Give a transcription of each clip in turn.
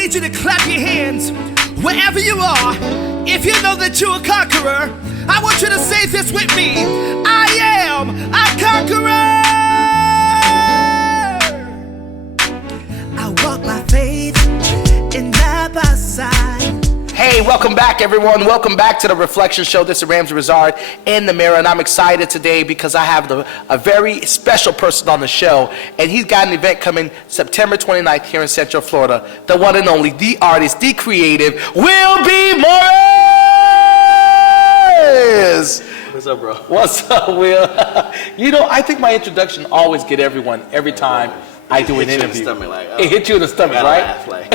need you to clap your hands wherever you are. If you know that you're a conqueror, I want you to say this with me. I am a conqueror. I walk by faith and not by sight. Hey, welcome back, everyone. Welcome back to the Reflection Show. This is Ramsey Rizard in the mirror, and I'm excited today because I have a very special person on the show, and he's got an event coming September 29th here in Central Florida. The one and only, the artist, the creative, Will B. Morris. What's up, bro? What's up, Will? You know, I think my introduction always get everyone every time I do an interview. It hit you in the stomach, right?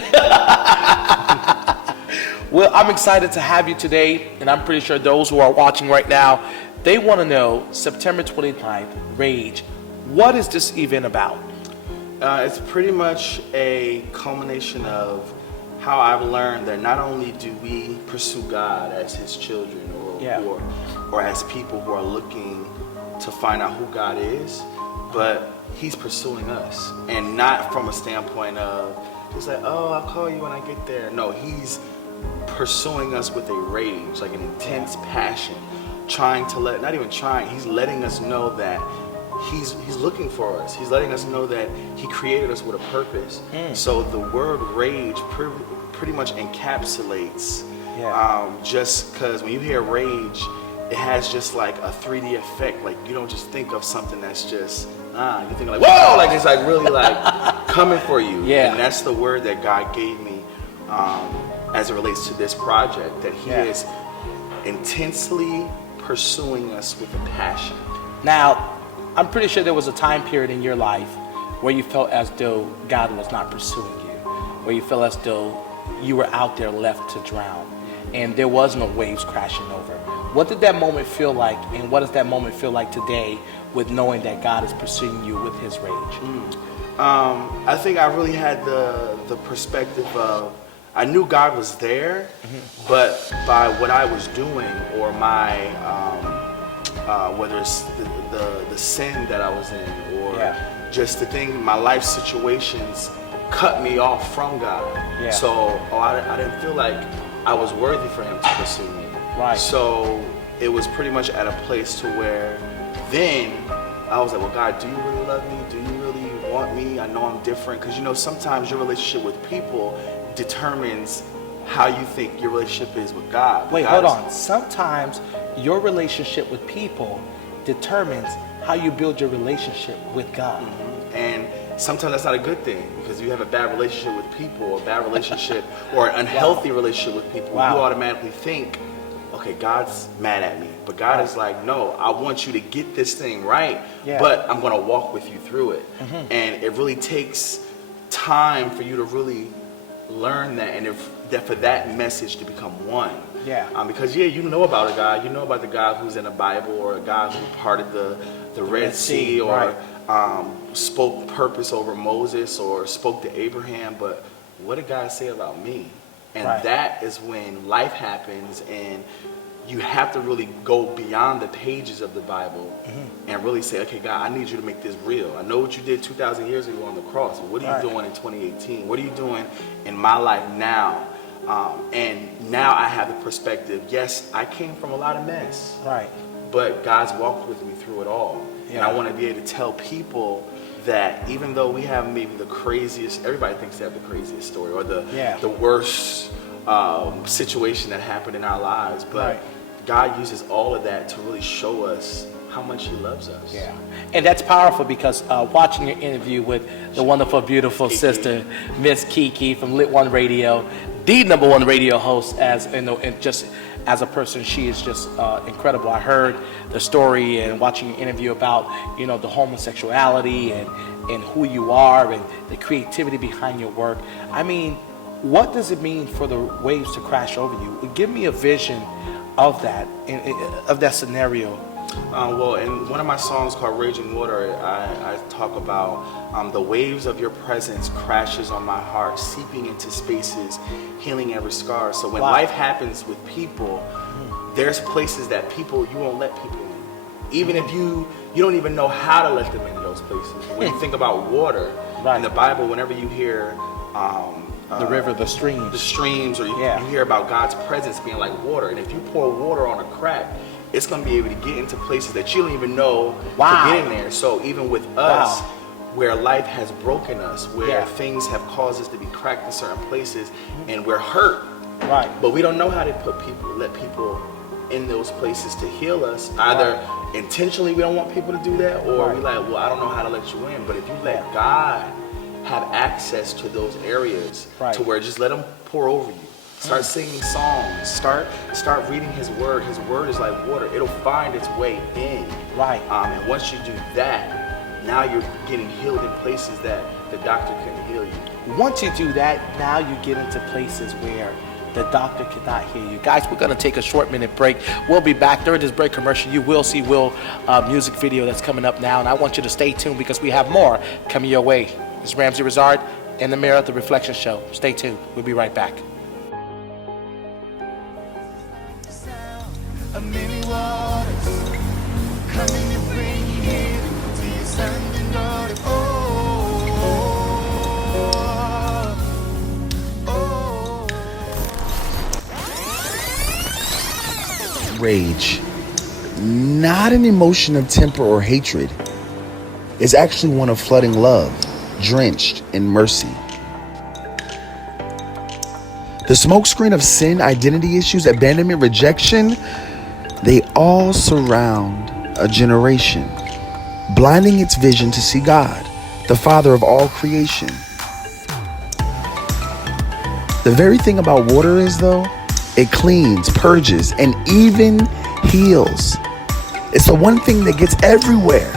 Well, I'm excited to have you today, and I'm pretty sure those who are watching right now, they want to know, September 29th, Rage, what is this event about? It's pretty much a culmination of how I've learned that not only do we pursue God as His children or as people who are looking to find out who God is, but He's pursuing us, and not from a standpoint of, it's like, oh, I'll call you when I get there. No, He's pursuing us with a rage, like an intense passion, trying to not even trying, He's letting us know that He's looking for us. He's letting us know that He created us with a purpose. So the word rage pretty much encapsulates, just because when you hear rage, it has just like a 3D effect. Like, you don't just think of something that's just, you think like, whoa, like it's like really like coming for you. And that's the word that God gave me as it relates to this project, that He is intensely pursuing us with a passion. Now, I'm pretty sure there was a time period in your life where you felt as though God was not pursuing you, where you felt as though you were out there left to drown, and there was no waves crashing over. What did that moment feel like, and what does that moment feel like today with knowing that God is pursuing you with His rage? I think I really had the perspective of, I knew God was there, but by what I was doing, or my, whether it's the sin that I was in, or just the thing, my life situations cut me off from God. So I didn't feel like I was worthy for Him to pursue me. So it was pretty much at a place to where then I was like, well, God, do you really love me? Do you really want me? I know I'm different. Because, you know, sometimes your relationship with people determines how you think your relationship is with God. Wait, hold on. Sometimes your relationship with people determines how you build your relationship with God. And sometimes that's not a good thing, because you have a bad relationship with people, or a bad relationship, or an unhealthy relationship with people. You automatically think, okay, God's mad at me. But God is like, no, I want you to get this thing right, but I'm going to walk with you through it. And it really takes time for you to really learn that, and for that message to become one. Because you know about a God, you know about the God who's in the Bible, or a God who parted the Red Sea, or spoke purpose over Moses, or spoke to Abraham, but what did God say about me? And that is when life happens, and you have to really go beyond the pages of the Bible and really say, okay, God, I need you to make this real. I know what you did 2,000 years ago on the cross, but what are you doing in 2018? What are you doing in my life now? And now I have the perspective, yes, I came from a lot of mess, but God's walked with me through it all. And I want to be able to tell people that even though we have maybe the craziest, everybody thinks they have the craziest story, or the worst situation that happened in our lives, but God uses all of that to really show us how much He loves us. And that's powerful, because watching your interview with the wonderful, beautiful sister, Miss Kiki from Lit One Radio, the #1 radio host, as you know, and just as a person, she is just incredible. I heard the story and watching your interview about, you know, the homosexuality and who you are and the creativity behind your work. I mean, what does it mean for the waves to crash over you? Give me a vision of that, of that scenario. Well, in one of my songs called Raging Water, I talk about the waves of your presence crashes on my heart, seeping into spaces, healing every scar. So when life happens with people, there's places that you won't let people in. Even if you don't even know how to let them into those places. When you think about water, in the Bible, whenever you hear the river, the streams, or you hear about God's presence being like water. And if you pour water on a crack, it's going to be able to get into places that you don't even know to get in there. So even with us, where life has broken us, where things have caused us to be cracked in certain places, and we're hurt, but we don't know how to let people in those places to heal us. Either intentionally we don't want people to do that, or we like, well, I don't know how to let you in. But if you let God have access to those areas, to where just let him pour over you. Start singing songs. Start reading his word. His word is like water. It'll find its way in. And once you do that, now you're getting healed in places that the doctor couldn't heal you. Once you do that, now you get into places where the doctor cannot hear you. Guys, we're going to take a short minute break. We'll be back. During this break commercial, you will see Will music video that's coming up now. And I want you to stay tuned because we have more coming your way. It's Ramsey Rizard in the Mirror, the Reflection Show. Stay tuned. We'll be right back. Many waters coming to bring you here to your standing daughter. Rage, not an emotion of temper or hatred, is actually one of flooding love, drenched in mercy. The smokescreen of sin, identity issues, abandonment, rejection, they all surround a generation, blinding its vision to see God, the Father of all creation. The very thing about water is, though, it cleans, purges, and even heals. It's the one thing that gets everywhere,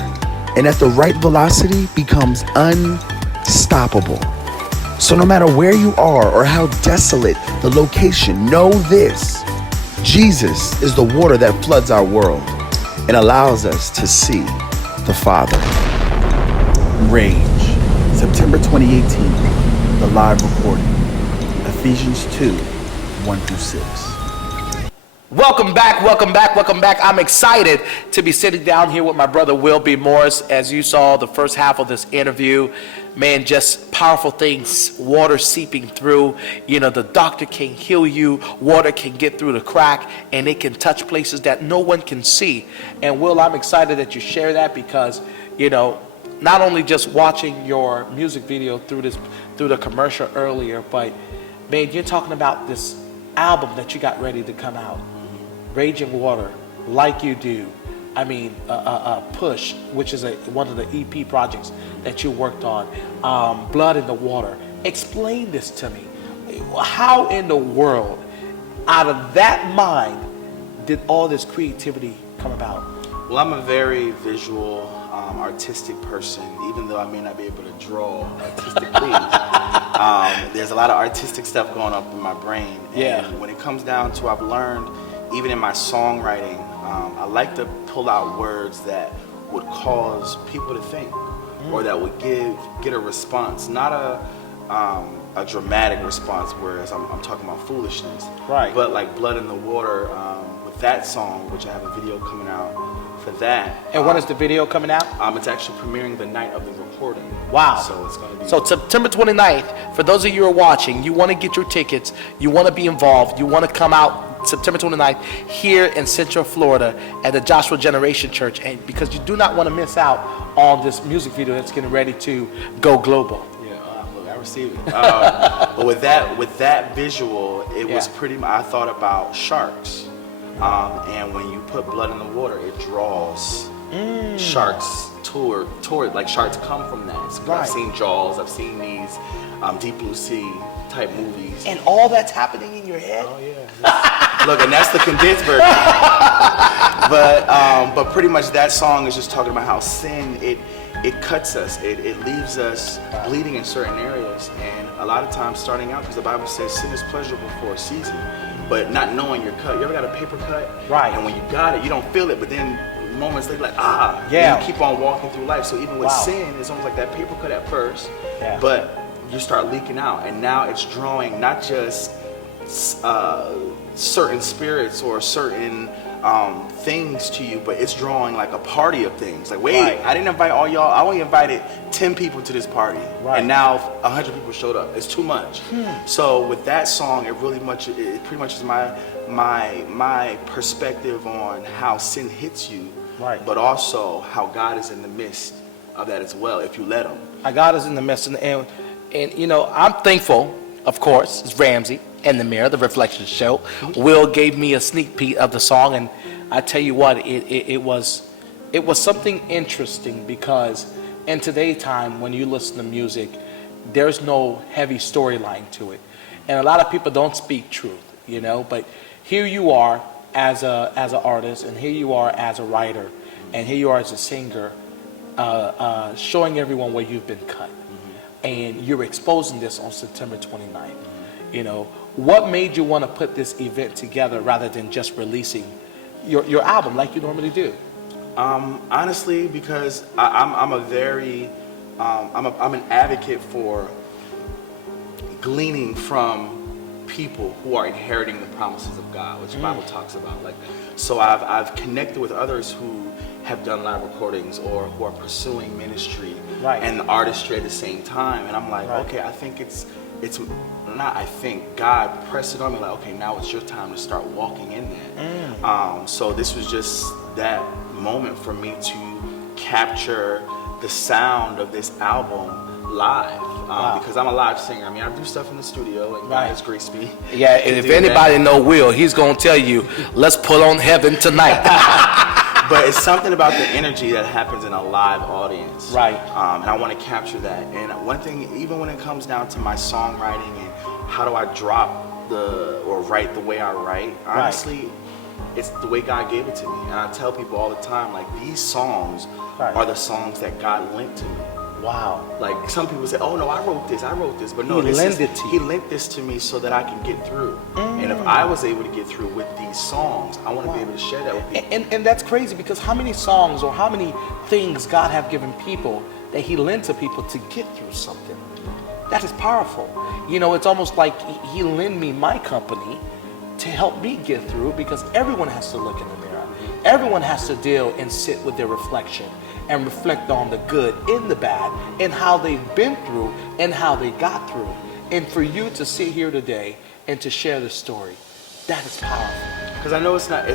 and at the right velocity becomes unstoppable. So no matter where you are or how desolate the location, know this: Jesus is the water that floods our world and allows us to see the Father. Rage, September 2018, the live recording, Ephesians 2, 1-6. Welcome back. I'm excited to be sitting down here with my brother Will B. Morris. As you saw the first half of this interview, man, just powerful things, water seeping through. You know, the doctor can heal you, water can get through the crack, and it can touch places that no one can see. And Will, I'm excited that you share that because, you know, not only just watching your music video through the commercial earlier, but man, you're talking about this album that you got ready to come out. Raging Water, Like You Do. I mean, Push, which is one of the EP projects that you worked on. Blood in the Water. Explain this to me. How in the world, out of that mind, did all this creativity come about? Well, I'm a very visual, artistic person, even though I may not be able to draw artistically. There's a lot of artistic stuff going up in my brain. And when it comes down to, I've learned, even in my songwriting, I like to pull out words that would cause people to think, or that would get a response, not a dramatic response, whereas I'm talking about foolishness. Right. But like Blood in the Water, with that song, which I have a video coming out for that. And when is the video coming out? It's actually premiering the night of the recording. Wow. So it's going to be... So September 29th, for those of you who are watching, you want to get your tickets, you want to be involved, you want to come out September 29th here in Central Florida at the Joshua Generation Church, and because you do not want to miss out on this music video that's getting ready to go global. Look, I received it. But with that visual, it was pretty much, I thought about sharks. And when you put blood in the water, it draws sharks toward, like sharks come from that. So I've seen Jaws, I've seen these Deep Blue Sea type movies. And all that's happening in your head? Oh yeah. Look, and that's the condensed version. But pretty much that song is just talking about how sin, it cuts us, it leaves us bleeding in certain areas. And a lot of times starting out, because the Bible says sin is pleasurable for a season, but not knowing you're cut. You ever got a paper cut? Right. And when you got it, you don't feel it, but then moments later, like, yeah. You keep on walking through life. So even with sin, it's almost like that paper cut at first, but you start leaking out, and now it's drawing not just certain spirits or certain things to you, but it's drawing like a party of things. Like, wait, Right. I didn't invite all y'all. I only invited 10 people to this party, Right. and now 100 people showed up. It's too much. So with that song, it pretty much is my perspective on how sin hits you, Right. but also how God is in the midst of that as well, if you let Him. God is in the midst, and you know, I'm thankful, of course, it's Ramsey and the Mirror, the Reflection Show. Will gave me a sneak peek of the song, and I tell you what, it was something interesting, because in today's time, when you listen to music, there's no heavy storyline to it, and a lot of people don't speak truth, you know. But here you are as an artist, and here you are as a writer, and here you are as a singer, showing everyone where you've been cut, and you're exposing this on September 29th. You know, what made you want to put this event together rather than just releasing your album like you normally do? Honestly, because I'm an advocate for gleaning from people who are inheriting the promises of God, which the Bible talks about. Like, so I've connected with others who have done live recordings or who are pursuing ministry and artistry at the same time, and I'm like, okay, I think it's not. I think God pressed it on me, like, okay, now it's your time to start walking in that. So this was just that moment for me to capture the sound of this album live, because I'm a live singer. I mean, I do stuff in the studio, and God has graced me. Yeah, and if anybody know Will, he's gonna tell you, let's put on Heaven tonight. But it's something about the energy that happens in a live audience. Right. And I want to capture that. And one thing, even when it comes down to my songwriting and how do I write the way I write, honestly, it's the way God gave it to me. And I tell people all the time, like, these songs are the songs that God lent to me. Wow. Like, some people say, oh no, I wrote this. But no, He lent it to you. He lent this to me so that I can get through. And if I was able to get through with these songs, I want to be able to share that with people. And that's crazy, because how many songs or how many things God have given people that He lent to people to get through something? That is powerful. You know, it's almost like He lent me my company to help me get through, because everyone has to look in the mirror. Everyone has to deal and sit with their reflection and reflect on the good and the bad and how they've been through and how they got through. And for you to sit here today and to share the story, that is powerful. Because I know it's not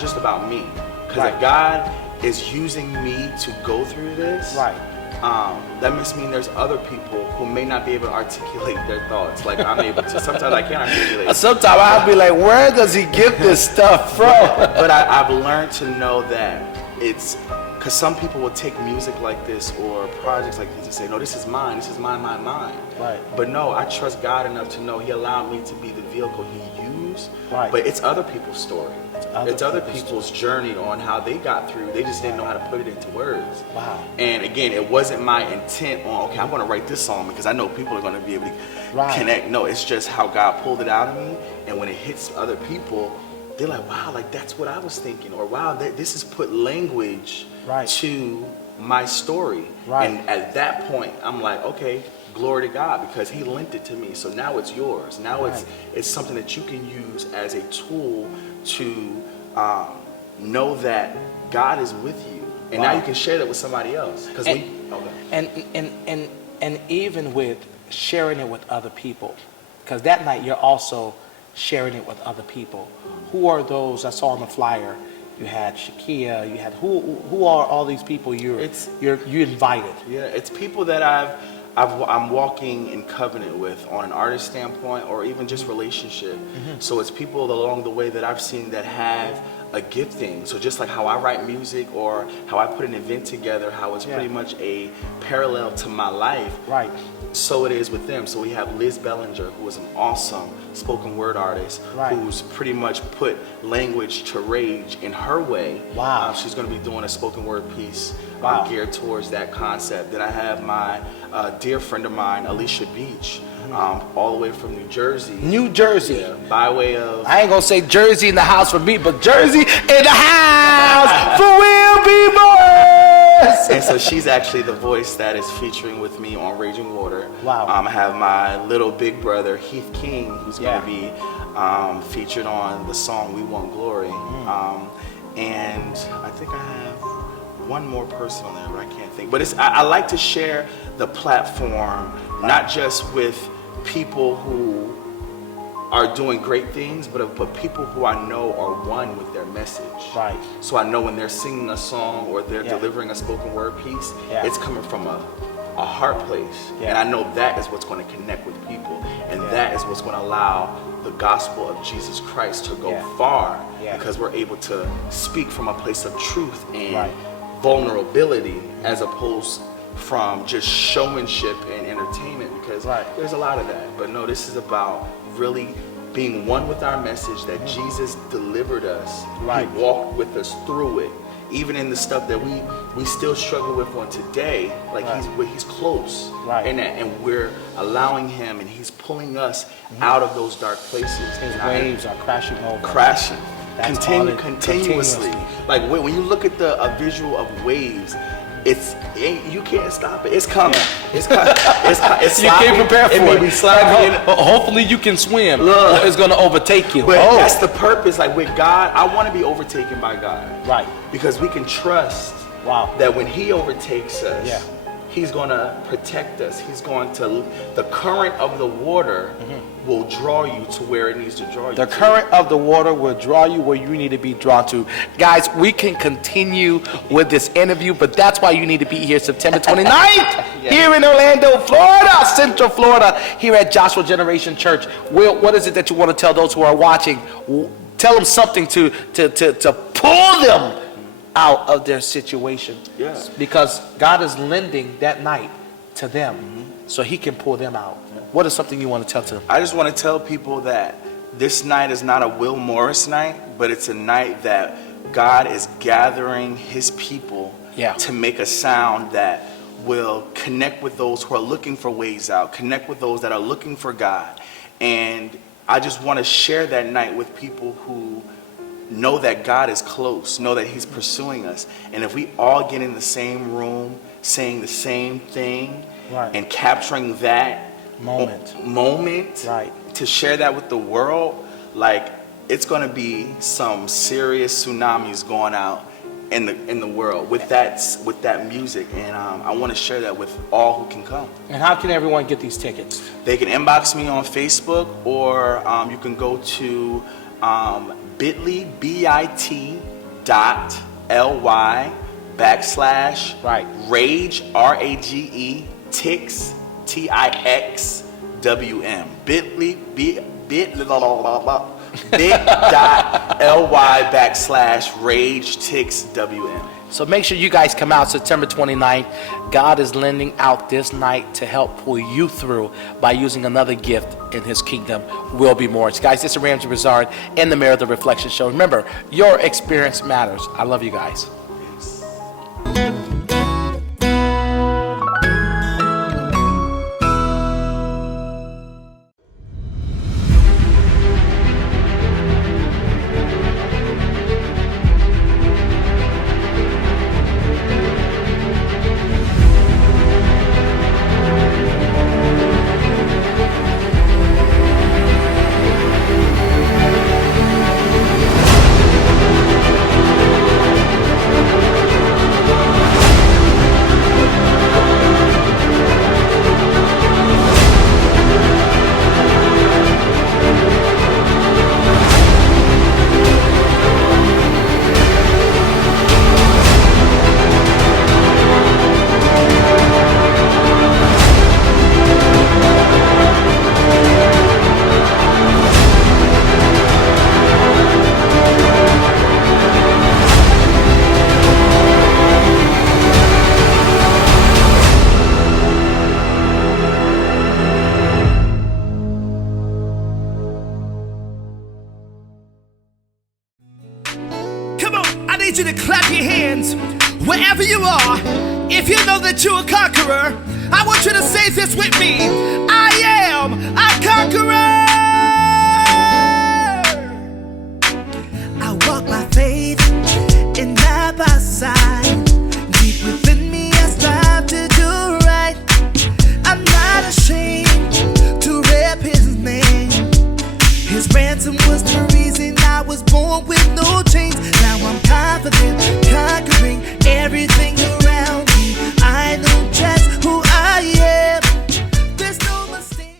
just about me. Because if God is using me to go through this, that must mean there's other people who may not be able to articulate their thoughts like I'm able to. Sometimes I can't articulate. Sometimes I'll be like, where does he get this stuff from? But I've learned to know that it's because some people will take music like this or projects like this and say, no, this is mine, mine. Right. But no, I trust God enough to know He allowed me to be the vehicle He used. Right. But it's other people's story. It's other people's journey on how they got through. They just didn't know how to put it into words. Wow. And again, it wasn't my intent on, okay, I'm going to write this song because I know people are going to be able to connect. No, it's just how God pulled it out of me. And when it hits other people, they're like, wow, like that's what I was thinking. Or wow, this has put language to my story. And at that point, I'm like, okay, glory to God, because He lent it to me. So now it's yours. Now it's something that you can use as a tool to know that God is with you. And now you can share that with somebody else. And even with sharing it with other people, because that night you're also sharing it with other people. Who are those I saw on the flyer? You had Shakia. You had who are all these people you invited? Yeah, it's people that I'm walking in covenant with on an artist standpoint or even just relationship. So it's people along the way that I've seen that have a gifting. So just like how I write music or how I put an event together, how it's pretty much a parallel to my life. Right. So it is with them. So we have Liz Bellinger, who is an awesome spoken word artist, who's pretty much put language to rage in her way. Wow. She's going to be doing a spoken word piece geared towards that concept. Then I have my dear friend of mine, Alicia Beach, all the way from New Jersey. New Jersey. Yeah, by way of... I ain't going to say Jersey in the house for me, but Jersey in the house for Will B. Boy. Yes. And so she's actually the voice that is featuring with me on Raging Water. Wow. I have my little big brother, Heath King, who's going to be featured on the song We Want Glory. And I think I have one more person on there, but I can't think. But I like to share the platform, not just with people who are doing great things, but people who I know are one with their message. Right. So I know when they're singing a song or they're delivering a spoken word piece, it's coming from a heart place. Yeah. And I know that is what's going to connect with people. And that is what's going to allow the gospel of Jesus Christ to go far, because we're able to speak from a place of truth and vulnerability, as opposed from just showmanship and entertainment, because there's a lot of that. But no, this is about really being one with our message that Jesus delivered us. He walked with us through it, even in the stuff that we still struggle with on today. Like he's close, and we're allowing him, and he's pulling us out of those dark places. His waves are crashing over. Continuously. Like when you look at a visual of waves, you can't stop it. It's coming. It's you can't prepare for it. May be sliding. Hopefully you can swim. Or it's going to overtake you. But that's the purpose. Like with God, I want to be overtaken by God. Right. Because we can trust that when He overtakes us, He's going to protect us. He's going to, the current of the water will draw you to where it needs to draw you. The current of the water will draw you where you need to be drawn to. Guys, we can continue with this interview, but that's why you need to be here September 29th here in Orlando, Florida, Central Florida, here at Joshua Generation Church. Will, what is it that you want to tell those who are watching? Tell them something to pull them out of their situation. Yes. Because God is lending that night to them so He can pull them out. What is something you want to tell to them? I just want to tell people that this night is not a Will Morris night, but it's a night that God is gathering His people to make a sound that will connect with those who are looking for ways out, connect with those that are looking for God. And I just want to share that night with people who know that God is close, know that He's pursuing us. And if we all get in the same room, saying the same thing, and capturing that moment to share that with the world, like, it's going to be some serious tsunamis going out in the world with that music. And I want to share that with all who can come. And how can everyone get these tickets? They can inbox me on Facebook, or you can go to bit.ly, bit.ly/rage, RAGE, Tix, TIXWM. bit.ly/rage, TIXWM. So make sure you guys come out September 29th. God is lending out this night to help pull you through by using another gift in His kingdom. Will be more. Guys, this is Ramsey Brazard in the Mirror of the Reflection Show. Remember, your experience matters. I love you guys. You to clap your hands wherever you are. If you know that you're a conqueror, I want you to say this with me.